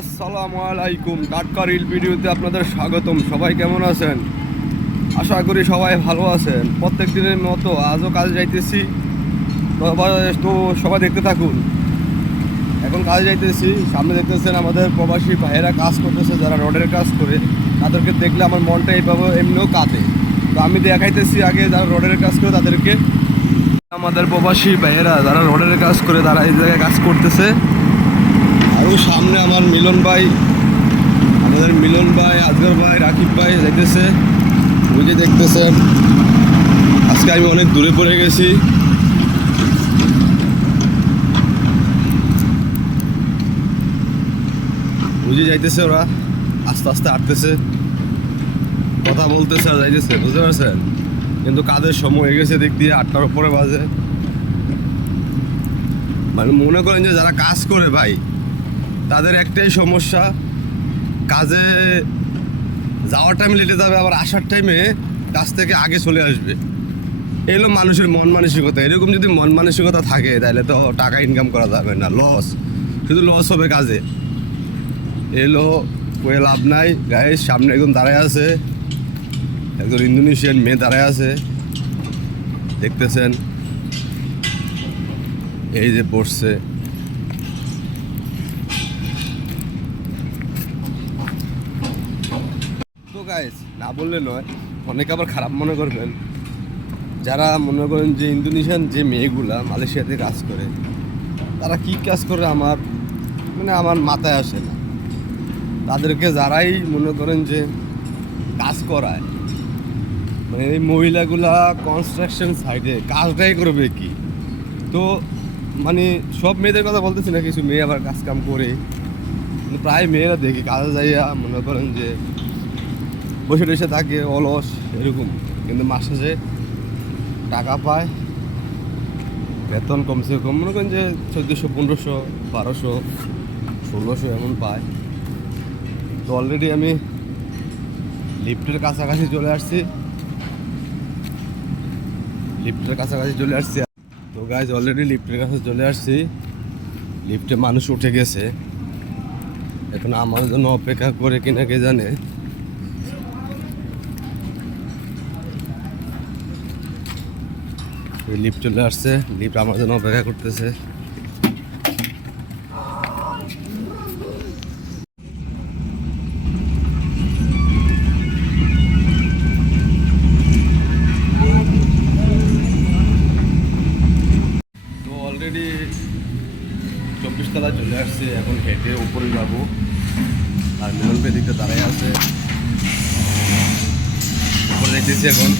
আসসালামু আলাইকুম। টাটকা রিল ভিডিওতে আপনাদের স্বাগতম। সবাই কেমন আছেন? আশা করি সবাই ভালো আছেন। প্রত্যেক দিনের মতো আজও কাজে যাইতেছি, তো সবাই দেখতে থাকুন। এখন কাজে যাইতেছি, সামনে দেখতেছেন আমাদের প্রবাসী ভাইয়েরা কাজ করতেছে, যারা রডের কাজ করে। তাদেরকে দেখলে আমার মনটা এইভাবে এমনিও কাঁদে। তো আমি দেখাইতেছি আগে যারা রডের কাজ করে তাদেরকে। আমাদের প্রবাসী ভাইয়েরা যারা রডের কাজ করে তারা এই জায়গায় কাজ করতেছে। আর সামনে আমার মিলন ভাই, আমাদের মিলন ভাই, আজগর ভাই, রাকিব ভাই দেখতেছে। ওই যে দেখতেছেন, আজকে আমি অনেক দূরে পড়ে গেছি। ওই যে যাইতেছে, ওরা আস্তে আস্তে হাঁটতেছে, কথা বলতেছে আর যাইতেছে, বুঝতে পারছেন? কিন্তু কাজের সময় হয়ে গেছে, দিক দিয়ে 8টার উপরে বাজে। মানে মনে করেন যে যারা কাজ করে ভাই, তাদের একটাই সমস্যা, কাজে যাওয়ার টাইম লেটে যাবে, আবার আসার টাইমে কাজ থেকে আগে চলে আসবে। এগুলো মানুষের মন মানসিকতা। এরকম যদি মন মানসিকতা থাকে তাহলে তো টাকা ইনকাম করা যাবে না, লস, শুধু লস হবে কাজে। এলো কয়ে লাভ নাই। গাইস, সামনে একজন দাঁড়ায় আছে, একজন ইন্দোনেশিয়ান মেয়ে দাঁড়ায় আছে, দেখতেছেন। এই যে পড়ছে, তো গাইস না বললে নয়, অনেকে আবার খারাপ মনে করবেন। যারা মনে করেন যে ইন্দোনেশিয়ান যে মেয়েগুলা মালয়েশিয়াতে কাজ করে, তারা কি কাজ করে আমার মাথায় আসে না। তাদেরকে যারাই মনে করেন যে কাজ করায়, মানে এই মহিলাগুলা কনস্ট্রাকশন সাইডে কাজটাই করবে কি? তো মানে সব মেয়েদের কথা বলতেছি না, কিছু মেয়ে আবার কাজ কাম করে, কিন্তু প্রায় মেয়েরা দেখি কাজে যাইয়া মনে করেন যে বসে বসে থাকে, অলস এরকম। কিন্তু মাসে যে টাকা পায়, বেতন কমসে কম মনে করেন যে 1400, 1500, 1200, 1600 এমন পায়। তো অলরেডি আমি লিফটের কাছাকাছি চলে আসছি, তো গাইজ অলরেডি লিফটের কাছে চলে আসছি। লিফটে মানুষ উঠে গেছে, এখন আমার জন্য অপেক্ষা করে কিনা কে জানে। লিফট চলে আসছে, লিফট আমার জন্য অপেক্ষা করতেছে। তো অলরেডি 24 তলায় চলে আসছে, এখন হেঁটে উপরে যাবো। আর মিলন ভাই দিকটা দাঁড়ায় আছে, উপরে দেখতেছি এখন।